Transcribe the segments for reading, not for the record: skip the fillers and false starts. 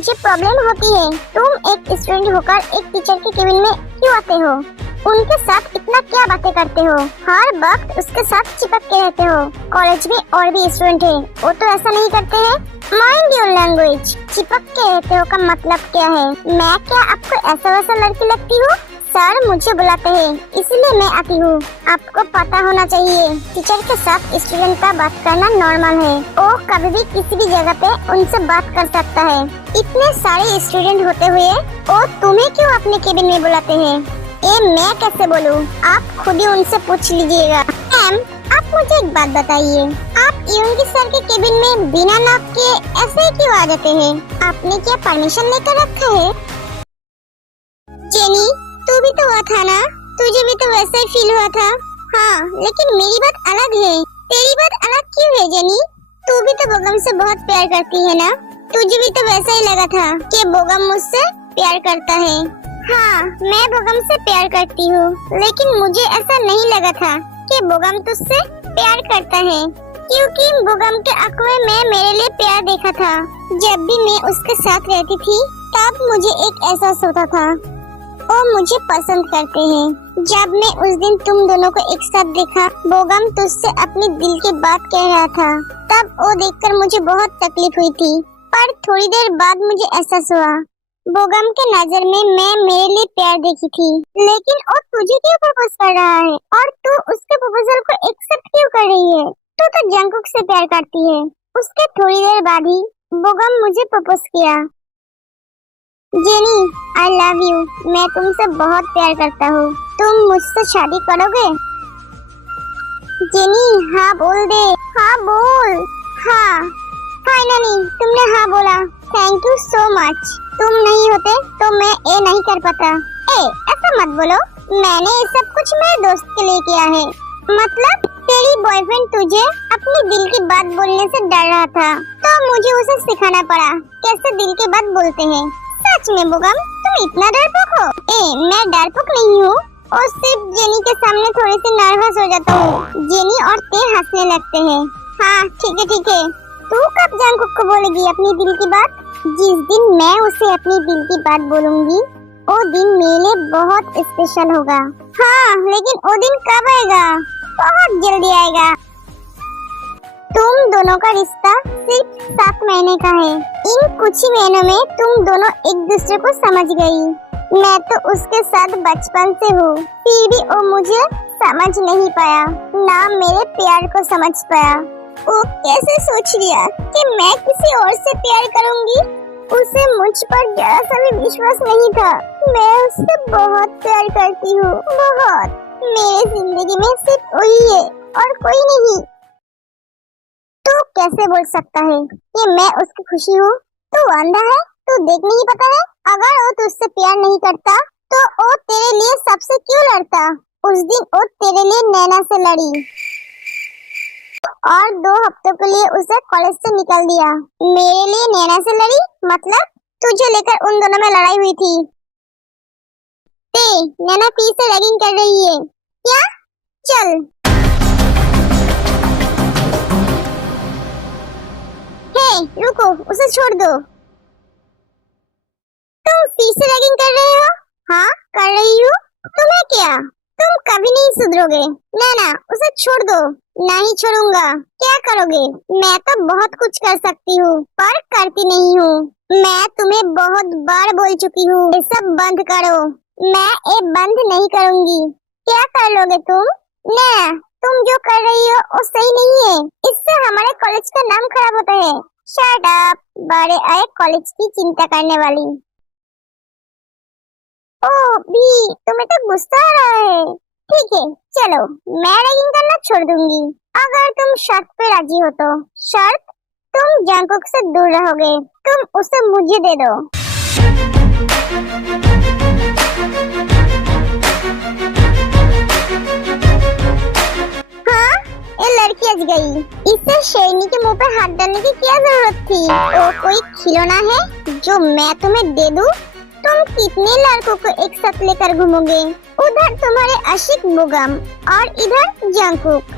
मुझे प्रॉब्लम होती है। तुम एक स्टूडेंट होकर एक टीचर के केबिन में क्यों आते हो? उनके साथ इतना क्या बातें करते हो? हर वक्त उसके साथ चिपक के रहते हो। कॉलेज में और भी स्टूडेंट है, वो तो ऐसा नहीं करते हैं। Mind your language. चिपक के रहते हो का मतलब क्या है? मैं क्या आपको ऐसा वैसा लड़की लगती हूँ? सर मुझे बुलाते हैं इसलिए मैं आती हूँ। आपको पता होना चाहिए टीचर के साथ स्टूडेंट का बात करना नॉर्मल है। वो कभी भी किसी भी जगह पे उनसे बात कर सकता है। इतने सारे स्टूडेंट होते हुए वो तुम्हें क्यों अपने केबिन में बुलाते हैं? ये मैं कैसे बोलूँ? आप खुद ही उनसे पूछ लीजिएगा। मैम आप मुझे एक बात बताइए, आप यूंगी सर के केबिन में बिना नाप के ऐसे ही क्यों आ जाते हैं? आपने क्या परमिशन लेकर रखा है? जेनी तू भी तो हुआ था ना, तुझे भी तो वैसा ही फील हुआ था। हाँ लेकिन मेरी बात अलग है। तेरी बात अलग क्यों है जेनी? तू भी तो बोगम से बहुत प्यार करती है ना? तुझे भी तो वैसा ही लगा था कि बोगम मुझसे प्यार करता है। हाँ मैं बोगम से प्यार करती हूँ, लेकिन मुझे ऐसा नहीं लगा था कि बोगम तुझसे प्यार करता है, क्योंकि बोगम के आंखों में मैं मेरे लिए प्यार देखा था। जब भी मैं उसके साथ रहती थी तब मुझे एक एहसास होता था वो मुझे पसंद करते हैं। जब मैं उस दिन तुम दोनों को एक साथ देखा, बोगम तुझसे अपनी दिल की बात कह रहा था, तब वो देखकर मुझे बहुत तकलीफ हुई थी। पर थोड़ी देर बाद मुझे एहसास हुआ बोगम के नजर में मैं मेरे लिए प्यार देखी थी। लेकिन वो तुझे क्यों प्रपोज कर रहा है और तू उसके प्रपोजल को एक्सेप्ट क्यों कर रही है? तू तो जंकुक से प्यार करती है। उसके थोड़ी देर बाद ही बोगम मुझे प्रपोज किया। Jenny I love you. मैं तुमसे बहुत प्यार करता हूँ। तुम मुझसे शादी करोगे? जेनी हाँ बोल दे। हाँ बोल। हाँ फाइनली तुमने हाँ बोला। Thank you so much. तुम नहीं होते तो मैं ये नहीं कर पाता। ऐसा मत बोलो, मैंने ये सब कुछ मेरे दोस्त के लिए किया है। मतलब तेरी बॉयफ्रेंड तुझे अपनी दिल की बात बोलने से डर रहा था, तो मुझे उसे सिखाना पड़ा कैसे दिल की बात बोलते हैं। सच में बोगम तुम इतना डरपोक हो? मैं डरपोक नहीं हूँ, और सिर्फ जेनी के सामने थोड़ी सी नर्वस हो जाता हूँ। जेनी और ते हंसने लगते हैं। हाँ ठीक है। तू कब जंकुक को बोलेगी अपनी दिल की बात? जिस दिन मैं उसे अपनी दिल की बात बोलूंगी वो दिन मेरे लिए बहुत स्पेशल होगा। हाँ लेकिन वो दिन कब आएगा? बहुत जल्दी आएगा। तुम दोनों का रिश्ता सिर्फ 7 महीने का है। इन कुछ ही महीनों में तुम दोनों एक दूसरे को समझ गई। मैं तो उसके साथ बचपन से हूँ, फिर भी वो मुझे समझ नहीं पाया, ना मेरे प्यार को समझ पाया। वो कैसे सोच लिया कि मैं किसी और से प्यार करूंगी? उसे मुझ पर जरा सा भी विश्वास नहीं था। मैं उससे बहुत प्यार करती हूँ, बहुत। मेरे जिंदगी में सिर्फ वही है और कोई नहीं। तू कैसे बोल सकता है कि मैं उसकी खुशी हूँ? तू अंधा है? तू देख नहीं पता है? अगर वो तुझसे प्यार नहीं करता तो वो तेरे लिए सबसे क्यों लड़ता? उस दिन वो तेरे लिए नैना से लड़ी और 2 हफ्तों के लिए उसे कॉलेज से निकाल दिया। मेरे लिए नैना से लड़ी मतलब तुझे लेकर उन दोनों में लड़ाई हुई थी। नैना फिर से रैगिंग कर रही है क्या? चल रुको, उसे छोड़ दो। तुम फिर से रैगिंग कर रहे हो? हाँ कर रही हूँ। तुम्हें क्या? तुम कभी नहीं सुधरोगे। ना उसे छोड़ दो। नहीं छोड़ूंगा। क्या करोगे? मैं तो बहुत कुछ कर सकती हूँ पर करती नहीं हूँ। मैं तुम्हें बहुत बार बोल चुकी हूँ ये सब बंद करो। मैं ये बंद नहीं करूँगी। क्या कर लोगे तुम? ना तुम जो कर रही हो वो सही नहीं है। इससे हमारे कॉलेज का नाम खराब होता है। शट अप, बड़े आए कॉलेज की चिंता करने वाली। ओह भी तुम्हें तो गुस्सा आ रहा है। ठीक है चलो, मैं रैगिंग करना छोड़ दूंगी अगर तुम शर्त पे राजी हो तो। शर्त? तुम जंकुक से दूर रहोगे। तुम उसे मुझे दे दो। हाँ ये लड़की हंस गई। इसे शेरनी के मुंह पे हाथ डालने की क्या जरूरत थी? वो कोई खिलौना है जो मैं तुम्हें दे दूं? तुम कितने लड़कों को एक साथ लेकर घूमोगे? उधर तुम्हारे आशिक बोगम और इधर जंकुक।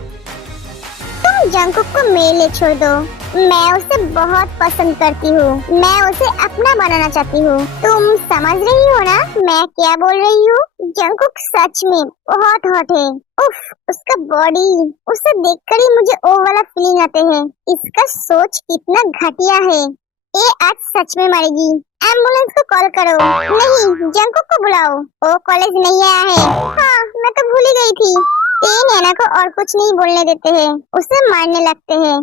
तुम तुम जंकुक को मेरे लिए छोड़ दो। मैं उसे बहुत पसंद करती हूँ। मैं उसे अपना बनाना चाहती हूँ। तुम समझ रही हो ना मैं क्या बोल रही हूँ? जंकुक सच में बहुत हॉट है। उफ, उसका बॉडी, उसे देखकर ही मुझे ओ वाला फीलिंग आते हैं। इसका सोच कितना घटिया है। ये आज सच में मरेगी। एम्बुलेंस को कॉल करो। नहीं, जंकुक को बुलाओ। वो कॉलेज नहीं आया है। हाँ, मैं तो भूल ही गई थी। ये नैना को और कुछ नहीं बोलने देते हैं, उसे मारने लगते हैं।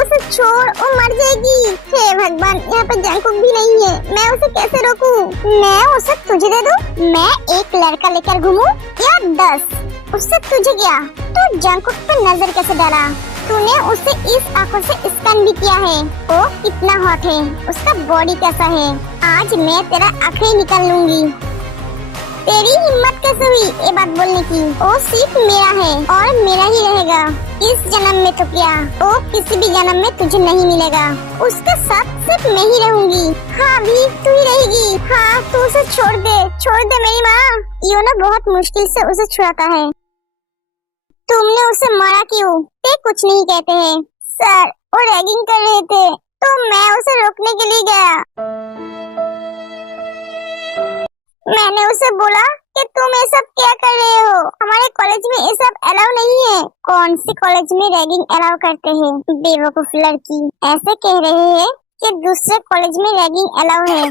उसे छोड़, वो मर जाएगी। हे भगवान, यहाँ पे जंकुक भी नहीं है। मैं उसे कैसे रोकूं? मैं उसे तुझे दे दूं? मैं एक लड़का लेकर घूमूं या 10? उससे तुझे क्या? तू जंकुक पर नजर कैसे डाला? तूने उसे इस आंखों से स्कैन भी किया है। वो कितना हॉट है, उसका बॉडी कैसा है। आज मैं तेरा आंखें निकाल लूंगी। तेरी हिम्मत कैसे हुई ये बात बोलने की? वो सिर्फ मेरा है और मेरा ही रहेगा। इस जन्म में तो क्या, वो किसी भी जन्म में तुझे नहीं मिलेगा। उसके साथ सिर्फ मैं ही रहूंगी। हाँ भी, तू ही रहेगी। हाँ, तू उसे छोड़ दे मेरी माँ। योनो बहुत मुश्किल से उसे छुड़ाता है। तुमने उसे मारा क्यों? ते कुछ नहीं कहते हैं। सर, वो रैगिंग कर रहे थे तो मैं उसे रोकने के लिए गया। मैंने उसे बोला कि तुम ये सब क्या कर रहे हो? हमारे कॉलेज में ये सब अलाउ नहीं है। कौन सी कॉलेज में रैगिंग अलाउ करते हैं? बेवकूफ लड़की, ऐसे कह रहे हैं कि दूसरे कॉलेज में रैगिंग अलाउ है।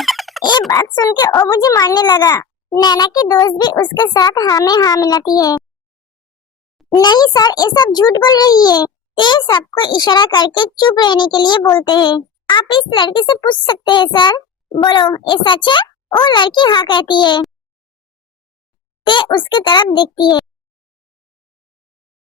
ये बात सुन के वो मुझे मारने लगा। नैना की दोस्त भी उसके साथ हाँ में हाँ मिलाती है। नहीं सर, ये सब झूठ बोल रही है। ये सबको इशारा करके चुप रहने के लिए बोलते हैं। आप इस लड़की से पूछ सकते हैं सर। बोलो, ये सच है? वो लड़की हाँ कहती है। ते उसके तरफ देखती है।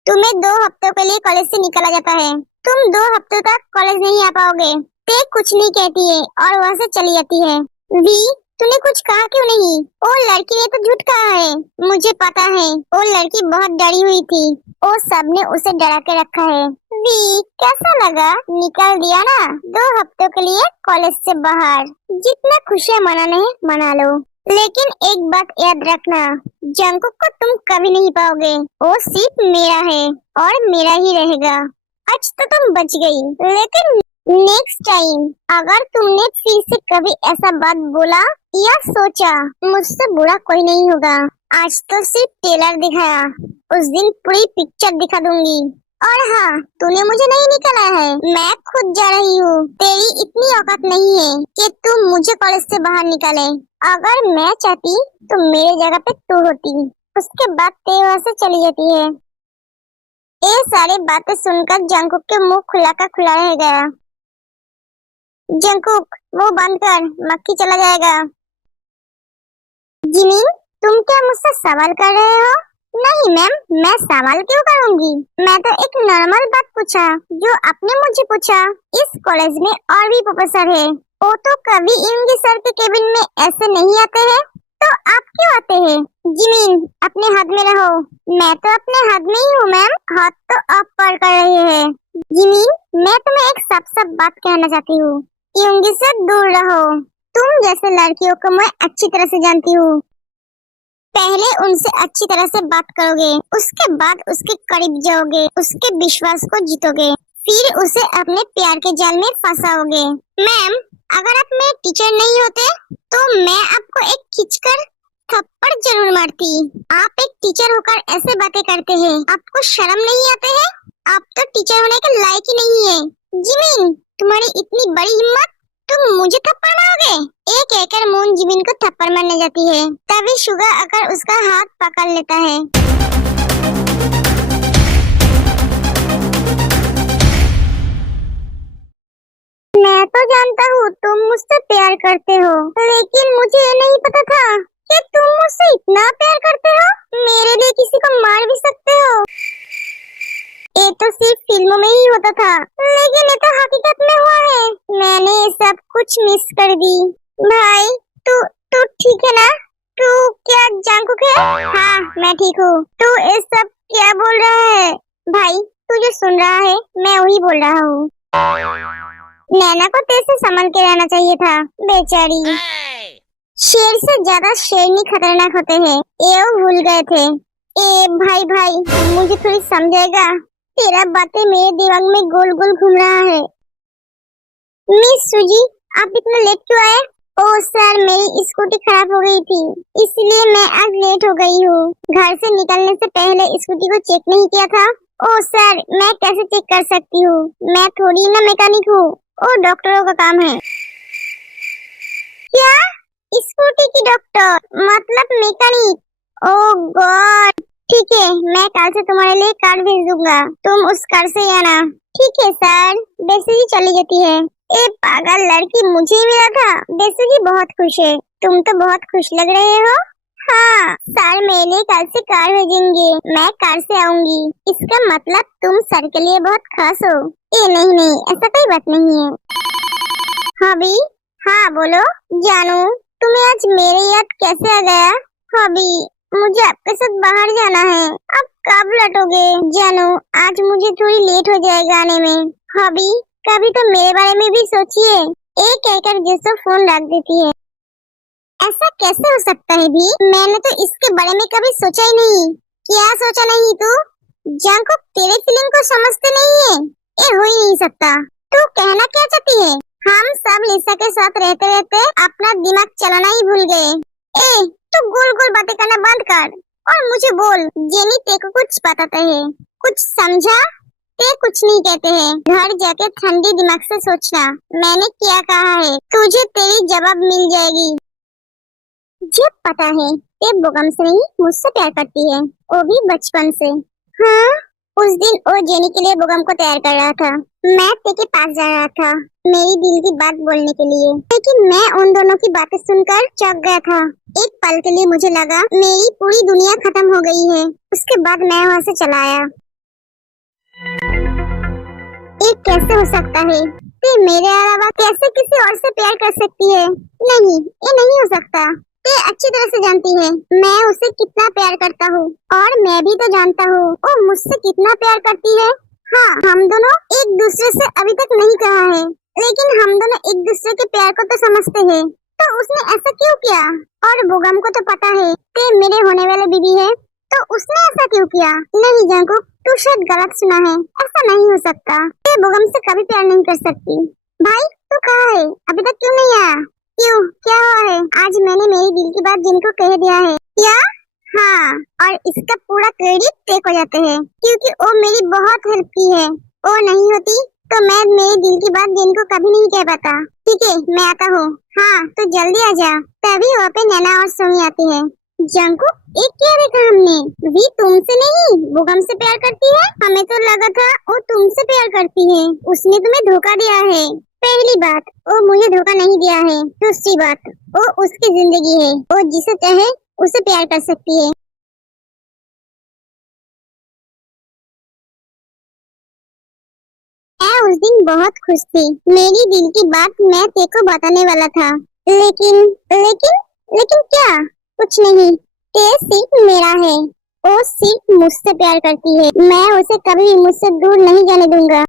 तुम्हें 2 हफ्तों के लिए कॉलेज से निकाला जाता है। तुम 2 हफ्तों तक कॉलेज नहीं आ पाओगे। ते कुछ नहीं कहती है और वहाँ से चली जाती है। वी, तूने कुछ कहा क्यों नहीं? वो लड़की ने तो झूठ कहा है। मुझे पता है, वो लड़की बहुत डरी हुई थी। वो सबने उसे डरा के रखा है। वी, कैसा लगा? निकाल दिया ना 2 हफ्तों के लिए कॉलेज से बाहर। जितना खुशियाँ मनाने हैं मना लो, लेकिन एक बात याद रखना, जंकुक को तुम कभी नहीं पाओगे। वो सिर्फ मेरा है और मेरा ही रहेगा। आज तो तुम बच गई, लेकिन नेक्स्ट टाइम अगर तुमने फिर से कभी ऐसा बात बोला या सोचा, मुझसे बुरा कोई नहीं होगा। आज तो सिर्फ ट्रेलर दिखाया, उस दिन पूरी पिक्चर दिखा दूंगी। और हाँ, तूने मुझे नहीं निकाला है, मैं खुद जा रही हूँ। तेरी इतनी औकात नहीं है कि तू मुझे कॉलेज से बाहर निकाले। अगर मैं चाहती तो मेरे जगह पे तू होती। उसके बाद ते वहाँ से चली जाती है। ये सारी बातें सुनकर जंकुक के मुंह खुला का खुला रह गया। जंकुक, वो बंद कर, मक्खी चला जाएगा। जिमिन, तुम क्या मुझसे सवाल कर रहे हो? नहीं मैम, मैं सवाल क्यों करूंगी? मैं तो एक नॉर्मल बात पूछा जो आपने मुझे पूछा। इस कॉलेज में और भी प्रोफेसर है, वो तो कभी इनके सर के केबिन में ऐसे नहीं आते हैं, तो आप क्यों आते हैं? जिमिन, अपने हाथ में रहो। मैं तो अपने हाथ में ही हूँ मैम, हाथ तो आप पर कर रहे हैं। जिमिन, मैं तुम्हें एक साफ बात कहना चाहती हूँ, यूंगी से दूर रहो। तुम जैसे लड़कियों को मैं अच्छी तरह से जानती हूँ। पहले उनसे अच्छी तरह से बात करोगे, उसके बाद उसके करीब जाओगे, उसके विश्वास को जीतोगे, फिर उसे अपने प्यार के जाल में फंसाओगे। मैम, अगर आप मेरे टीचर नहीं होते तो मैं आपको एक खींचकर थप्पड़ जरूर मारती। आप एक टीचर होकर ऐसे बातें करते हैं, आपको शर्म नहीं आते हैं? आप तो टीचर होने के लायक ही नहीं है। जिमिन, तुम्हारी इतनी बड़ी हिम्मत, तुम मुझे थप्पड़ मारोगे? एक एकड़ मून जिमिन को थप्पड़ मारने जाती है, तभी शुगा आकर उसका हाथ पकड़ लेता है। मैं तो जानता हूँ तुम मुझसे प्यार करते हो, लेकिन मुझे ये नहीं पता था कि तुम मुझसे इतना प्यार करते हो। मेरे लिए किसी को मार भी सकते हो। ये तो सिर्फ फिल्मों में ही होता था, लेकिन ये तो हकीकत में हुआ है। मैंने सब कुछ मिस कर दी। भाई, तू तू ठीक है ना? तू क्या जंकुक है? हाँ, मैं ठीक हूँ। तू ये सब क्या बोल रहा है? भाई, तू जो सुन रहा है मैं वही बोल रहा हूँ। नैना को तेरे से संभल के रहना चाहिए था, बेचारी। शेर से ज्यादा शेरनी खतरनाक होते हैं, ये वो भूल गए थे। ए भाई भाई, मुझे थोड़ी समझाएगा? तेरा बातें मेरे दिमाग में गोल गोल घूम रहा है। मिस सुजी, आप इतना लेट क्यों आए? ओ सर, मेरी स्कूटी खराब हो गई थी, इसलिए मैं आज लेट हो गई हूँ। घर से निकलने से पहले स्कूटी को चेक नहीं किया था। ओ सर, मैं कैसे चेक कर सकती हूँ? मैं थोड़ी ना मैकेनिक हूँ, ओ डॉक्टरों का काम है। क्या? स्कूटी की डॉक्टर मतलब मैकेनिक? ओ गॉड। ठीक है, मैं कल से तुम्हारे लिए कार भेज दूंगा, तुम उस कार से आना। ठीक है सर। बेसुजी चली जाती है। ए पागल लड़की, मुझे ही मिला था। बेसुजी बहुत खुश है। तुम तो बहुत खुश लग रहे हो। हाँ सर, मेरे लिए कल से कार भेजेंगे, मैं कार से आऊंगी। इसका मतलब तुम सर के लिए बहुत खास हो। ए नहीं नहीं, ऐसा कोई बात नहीं है। हॉबी? हाँ बोलो। जानू, तुम्हें आज मेरे याद कैसे आ गया? हॉबी, मुझे आपके साथ बाहर जाना है। आप कब लौटोगे? जानू, आज मुझे थोड़ी लेट हो जाएगा आने में। हॉबी, कभी तो मेरे बारे में भी सोचिए। एक कहकर जैसे फोन रख देती है। ऐसा कैसे हो सकता है भी? मैंने तो इसके बारे में कभी सोचा ही नहीं। क्या सोचा नहीं तू? जंको तेरे फीलिंग को समझते नहीं है। ये हो ही नहीं सकता। तू कहना क्या चाहती है? हम सब लिसा के साथ रहते रहते अपना दिमाग चलाना ही भूल गए। ए, तू गोल गोल बातें करना बंद कर और मुझे बोल, जेनी तेरे को कुछ बताता है? कुछ समझा? ते कुछ नहीं कहते हैं। घर जाके ठंडी दिमाग से सोचना, मैंने क्या कहा है। तुझे तेरी जवाब मिल जाएगी। मुझे पता है ते बोगम से नहीं, मुझसे प्यार करती है, वो भी बचपन से। हाँ, उस दिन वो जेनी के लिए बोगम को तैयार कर रहा था। मैं ते के पास जा रहा था मेरी दिल की बात बोलने के लिए, लेकिन मैं उन दोनों की बातें सुनकर चौंक गया था। एक पल के लिए मुझे लगा मेरी पूरी दुनिया खत्म हो गई है। उसके बाद मैं वहाँ से चला आया। ये कैसे हो सकता है? ते मेरे अलावा कैसे किसी और से प्यार कर सकती है? नहीं, ये नहीं हो सकता। ते अच्छी तरह से जानती है मैं उसे कितना प्यार करता हूँ, और मैं भी तो जानता हूँ वो मुझसे कितना प्यार करती है। हाँ, हम दोनों एक दूसरे से अभी तक नहीं कहा है, लेकिन हम दोनों एक दूसरे के प्यार को तो समझते हैं। तो उसने ऐसा क्यों किया? और बोगम को तो पता है ते मेरे होने वाले बीवी है, तो उसने ऐसा क्यों किया? नहीं जंकुक, तू शायद गलत सुना है। ऐसा नहीं हो सकता। ते बोगम से कभी प्यार नहीं कर सकती। भाई, तू कहाँ है? अभी तक क्यों नहीं आया? क्यों, क्या हुआ है? आज मैंने मेरी दिल की बात जिनको कह दिया है। क्या? हाँ, और इसका पूरा क्रेडिट ते को जाते हैं, क्योंकि वो मेरी बहुत हेल्प की है। वो नहीं होती तो मैं मेरी दिल की बात जिनको कभी नहीं कह पाता। ठीक है, मैं आता हूँ। हाँ, तो जल्दी आ जा। तभी वहाँ पे नैना और सोमी आती है। जंकु, एक क्या देखा हमने? भी तुमसे नहीं, बोगम से प्यार करती है। हमें तो लगा था वो तुमसे प्यार करती है। उसने तुम्हें धोखा दिया है। पहली बात, वो मुझे धोखा नहीं दिया है। दूसरी बात, वो उसकी जिंदगी है, वो जिसे चाहे उसे प्यार कर सकती है। मैं उस दिन बहुत खुश थी। मेरी दिल की बात मैं तेरे को बताने वाला था, लेकिन लेकिन लेकिन क्या? कुछ नहीं। ये सिर्फ मेरा है। वो सिर्फ मुझसे प्यार करती है। मैं उसे कभी मुझसे दूर नहीं जाने दूंगा।